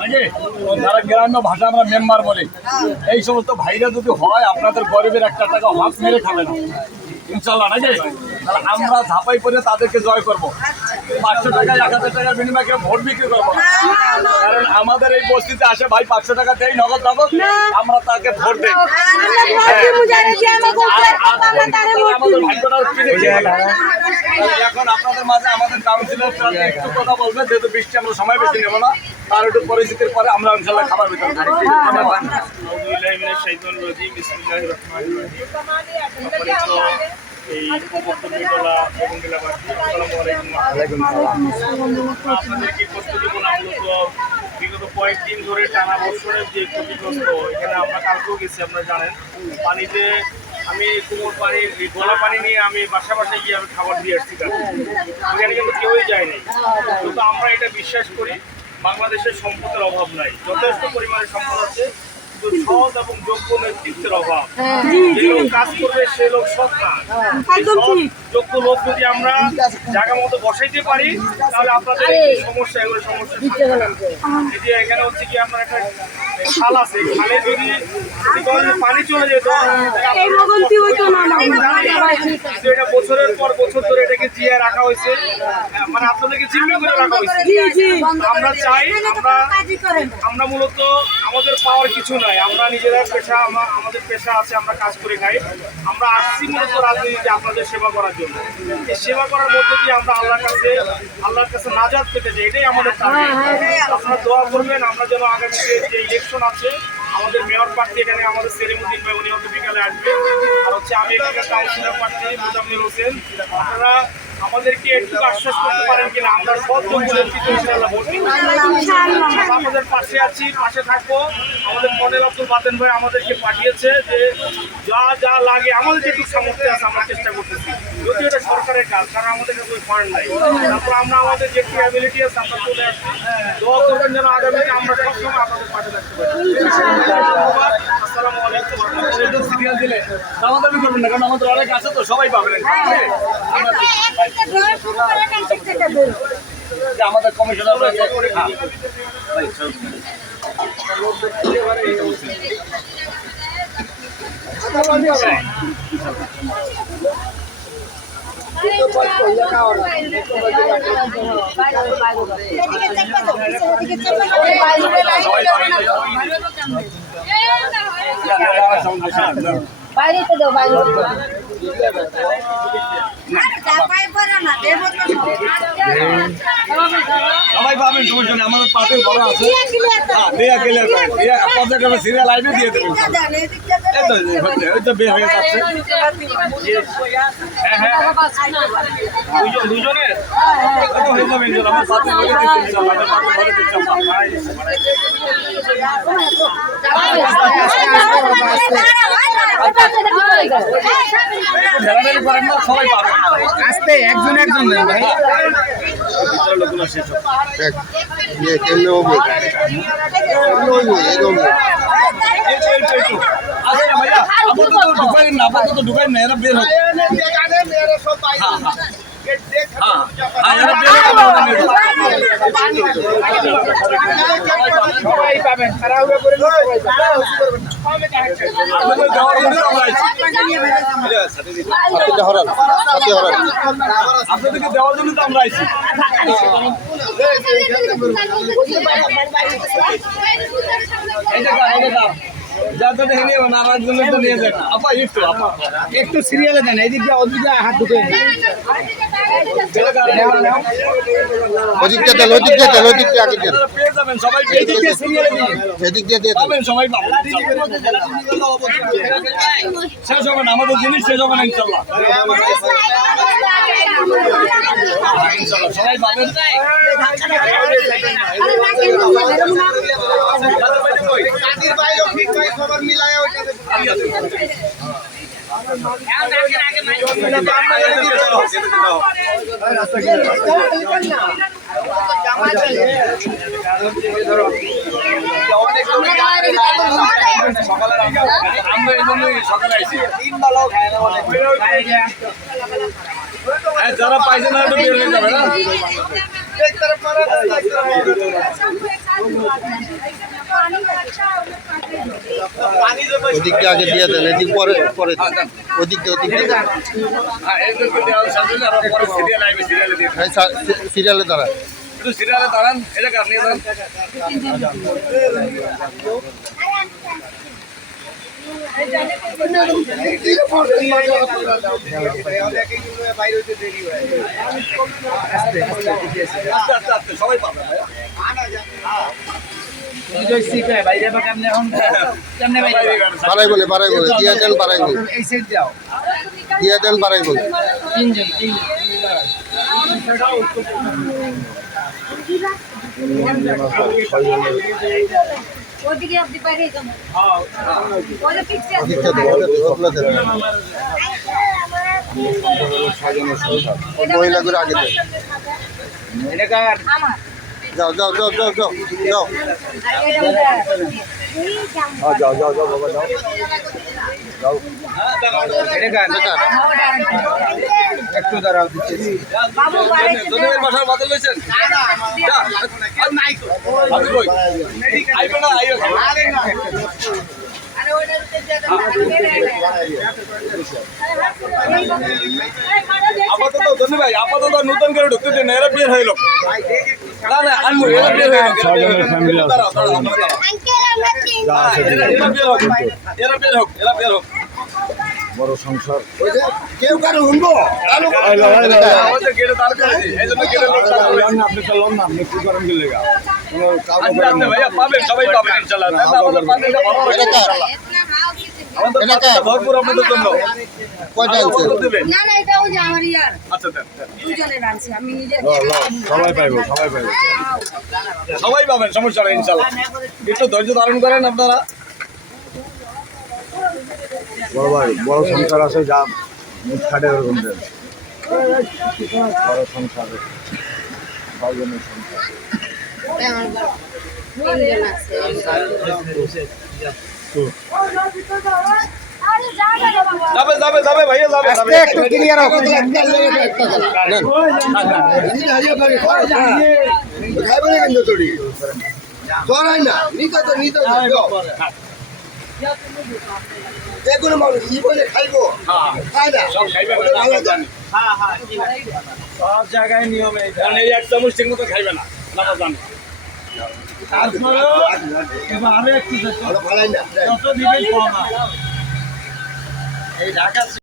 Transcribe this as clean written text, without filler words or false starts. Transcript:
নাকি যারা গ্রাম্য ভাষা আমরা মেম্বার বলি, এই সমস্ত ভাইরা যদি হয় আপনাদের গরিবের একটা টাকা হাত মেরে খাবে না ইনশাল্লাহ, নাকি? তাহলে আমরা ঝাঁপাই করে তাদেরকে জয় করবো। 500 টাকা 1000 টাকার বিনিময়ে কেউ ভোট বিক্রি করবো না। কারণ আমাদের এই বস্তিতে আসে ভাই 500 টাকা দেয় নগদ নগদ, আমরা তাকে ভোট দিই। আমাদের ভাগ্যটা এখন আপনাদের মাঝে আমাদের কাউন্সিলর একটু কথা বলবে, যেহেতু বৃষ্টি আমরা সময় বেশি নেবো না, তার একটু পরিস্থিতির পরে আমরা ইনশাল্লাহ খাবার বিতরণ করি। এই উপকূলতলা বগুনবিলাবাসী, আসসালামু আলাইকুম। আপনাদেরকে প্রস্তুতি মূলত বিগত কয়েকদিন ধরে টানা বর্ষণের যে ক্ষতিগ্রস্ত, এখানে আমরা কালকেও গেছি, আপনারা জানেন। পানিতে আমি কুমোর পানি, গলা পানি নিয়ে আমি বাসায় গিয়ে আমি খাবার দিয়ে আসছি। এখানে কিন্তু কেউই যায়নি। কিন্তু আমরা এটা বিশ্বাস করি, বাংলাদেশের সম্পদের অভাব নাই, যথেষ্ট পরিমাণে সম্পদ আছে, সৎ এবং যোগ্য নেতৃত্বের অভাব। যে লোক কাজ করবে সে লোক সৎ না। যোগ্য লোক যদি আমরা জায়গা মতো বসাইতে পারি, তাহলে আপনাদের সমস্যা, এগুলো সমস্যা। যদি এখানে হচ্ছে কি আপনার একটা খাল আছে, খালে যদি পানি চলে যেত, এটা বছরের পর বছর ধরে এটাকে জিয়ে রাখা হয়েছে, মানে আপনাদেরকে জিম্মি করে রাখা হয়েছে। আমরা চাই, আমরা মূলত আমাদের পাওয়ার কিছু নাই, আমরা নিজেরা পেশা, আমাদের পেশা আছে, আমরা কাজ করে খাই। আমরা আসছি মূলত রাজনীতিতে আপনাদের সেবা করার জন্য। এই সেবা করার মধ্যে দিয়ে আমরা আল্লাহর কাছে নাজাত পেতে চাই, এটাই আমাদের টার্গেট। আপনারা দোয়া করবেন আমরা যেন আগামীতে যে ইলেকশন আছে, আমাদের মেয়র প্রার্থী এখানে আমাদের সেলিমুদ্দিন ভাই, উনি হয়তো বিকালে আসবে, আর হচ্ছে আমি এখানে কাউন্সিলর প্রার্থী মোজাম্মেল হোসেন। আপনারা আমাদেরকে একটু আশ্বাস করতে পারেন কিনা আমরা সব নেতৃত্ব ইনশাআল্লাহ ভোট দিব। আমাদের পাশে আছি, পাশে থাকবো। আমাদের মনের আব্দুল বাতেন ভাই আমাদেরকে পাঠিয়েছে যে যা যা লাগে আমাদের যেটুকু সামর্থ্য আছে আমরা চেষ্টা করতেছি, যদিও এটা সরকারের কাজ, কারণ আমাদের কাছে ফান্ড নাই। তারপর আমরা আমাদের যে ক্যাপাবিলিটি আছে আমরা চলে আসছি। দোয়া করবেন যেন আগামীতে আমরা সবসময় আপনাদের পাশে থাকতে পারি। আসসালামু আলাইকুম। সিরিয়াল দিলে দামাদামি করবেন না, কারণ আমাদের অনেক আছে তো, সবাই পাবেন। আমাদের কমিশনার বাইরে তো দাও, বাইরে সবাই পাবেন, সমস্যা নেই। আমাদের পাশের ঘর আছে, দেয়া গেলে সিরিয়াল আইবে দিয়ে দেবেন। ওই তো বের হয়ে যাচ্ছে। দুজনের হয়ে যাবে ইনশাল্লাহ। আমার পাশে ঘরে দিচ্ছি ইনশাল্লাহ, আমার পাশে ঘরে দিচ্ছি আমরা। ঢেলাঢেলি করেন না, সবাই পাবেন। আস্তে একজন একজন দেন ভাই। ভিতরে লোকগুলো শেষ হবে। কেমনে হবে? আচ্ছা ভাইয়া, আপাতত ঢুকাইন না, আপাতত ঢুকাইন না, এরা বের হোক। সবাই পাবেন, তাড়াহুড়ো করে আপনাদেরকে দেওয়ার জন্য তো আমরা আইছি। একটু সিরিয়ালে দেন, এদিকে ওদিকে হাত ঢুকে পেয়ে যাবেন সবাই, সবাই পাবেন। শেষ হবে না, আমাদের জিনিস শেষ হবে না ইনশাল্লাহ। সবাই পাবেন। আমরা এই জন্যই সকালে আইছি। যারা পাইছে না একটু বের হয়ে যাবে না। ওদিকটা আগে দিয়ে দেন, এদিক পরে পরে ওদিকটা ওদিকটা হ্যাঁ এদেরকে দেওয়া শেষ হলে আমরা পরে সিরিয়াল আইবে, সিরিয়ালে দিয়ে দেব। সিরিয়ালে দাঁড়ায়। একটু সিরিয়ালে দাঁড়ান, এটা কার নিয়ে যান। আস্তে আস্তে আস্তে সবাই পাবে ভাইয়া। বাইরে বা কেমনে এখন কেমনে বাইরে বাড়াই বলে দিয়ে দেন, বাড়াই বলে এই সাইড যাও দিয়ে দেন, বাড়াই বলে। তিনজন ওদিকে আপনি বাইরে যান ওটা ফিক্স আছে ওদিকটা দেন, ওগুলো দেন। মহিলাগুলো আগে দেন। এটা কার আমার যাও যাও যাও যাও যাও যাও এটা যাও বাবা যাও। এটা কার একটু দাঁড়াও দিচ্ছি বাবু বাড়াইছে জনের বাসার বাদল হয়েছেন? যা, আপনি কই? আইবে না, আইবে না। আরে ওটার উপরে জায়গা আপাতত ধন্যবাদ ভাই, আপাতত নতুন করে ঢুকতে দিন, এরা বের হইল। না না আনবো, এরা বের হইল। দাঁড়াও, দাঁড়াও, আপনারা দাঁড়াও। এরা বের হোক, এরা বের হোক, এরা বের হোক। কেউ কারো শুনবো? আমাদের গেটে দাঁড় করেছি, এই জন্য গেটে লোক দাঁড় করেছি। আস্তে আস্তে ভাইয়া, পাবেন, সবাই পাবেন ইনশাল্লাহ। তাহলে আমাদের পার্টিটা ভালো হবে এটা কার? ইনশাল্লাহ। আমাদের পার্টিটা ভরপুর আপনাদের জন্য। কয়টা আরো আনছে? বন্ধু দিবেন। না না এটা ওই যে আমার ইয়ার আচ্ছা দেন, দেন। দুজনের আনছি আমি নিজে সবাই পাবেন, সমস্যা নেই ইনশাল্লাহ। একটু ধৈর্য ধারণ করেন আপনারা। বড় ভাই বড় সংসার আছে যা মুখ খাটে ওরকম দেন বড় সংসারে ছয়জনের সংসার যাবে যাবে যাবে ভাইয়া, যাবে যাবে। একটু ক্লিয়ার হোক খাইবে কিন্তু তোরি ধরাই না, নিতে তো নিতে যে কোনো মানুষ ই বলে খাইবো, হ্যাঁ, খায় না সব খাইবেন ওটা না, ভালো আমরা জানি। সব জায়গায় নিয়ম এই কারণ এই এক চামচ ঠিক মতো খাইবে না, আমরা জানি। ভালো ভালাই না এই ঢাকা